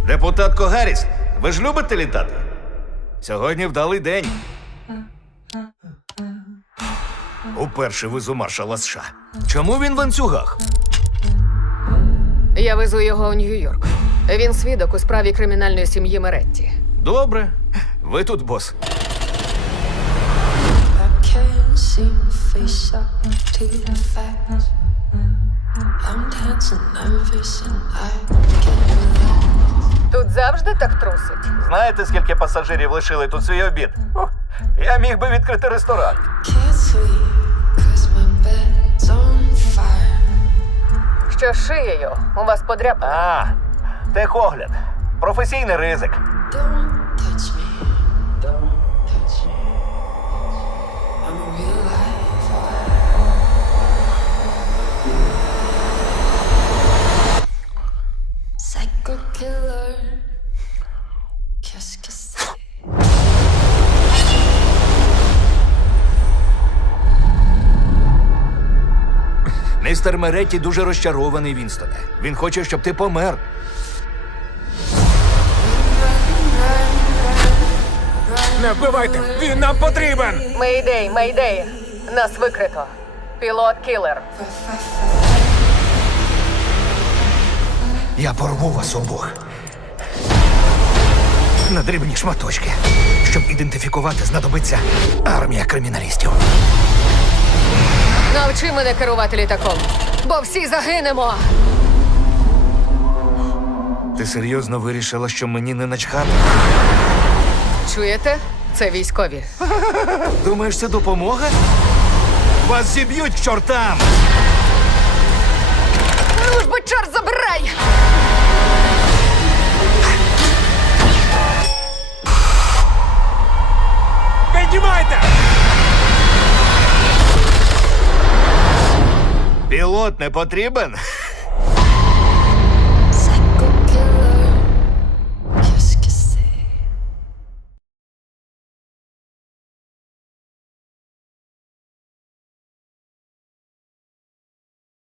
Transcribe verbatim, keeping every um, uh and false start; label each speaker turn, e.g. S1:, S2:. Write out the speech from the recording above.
S1: Депутатко Гарріс, ви ж любите літати? Сьогодні вдалий день. Уперше везу маршала США. Чому він в ланцюгах?
S2: Я везу його у Нью-Йорк. Він свідок у справі кримінальної сім'ї Меретті.
S1: Добре. Ви тут, бос.
S3: I can't seem to face up to the facts. I'm dancing nervous and I can't relax.
S2: Тут завжди так трусить.
S1: Знаєте, скільки пасажирів лишили тут свій обід? Ух, я міг би відкрити ресторан.
S3: Can't sleep 'cause my bed's on fire.
S2: Що з шиєю? У вас подряпина.
S1: А, техогляд. Професійний ризик.
S3: Don't touch me. Don't touch me. I'm a real life fire. Psycho killer. Qu'est-ce que c'est?
S1: Містер Меретті дуже розчарований, Вінстоне. Він хоче, щоб ти помер.
S4: Не вбивайте! Він нам потрібен!
S2: Мейдей, мейдей. Нас викрито. Пілот кілер.
S1: Я порву вас обох. На дрібні шматочки. Щоб ідентифікувати, знадобиться армія криміналістів.
S2: Навчи мене керувати літаком, бо всі загинемо.
S1: Ти серйозно вирішила, що мені не начхати?
S2: Чуєте? Це військові.
S1: Думаєш, це допомога? Вас зіб'ють к чортам!
S2: Ну ж бо чорт забирай!
S4: Піднімайте!
S1: Пілот не потрібен?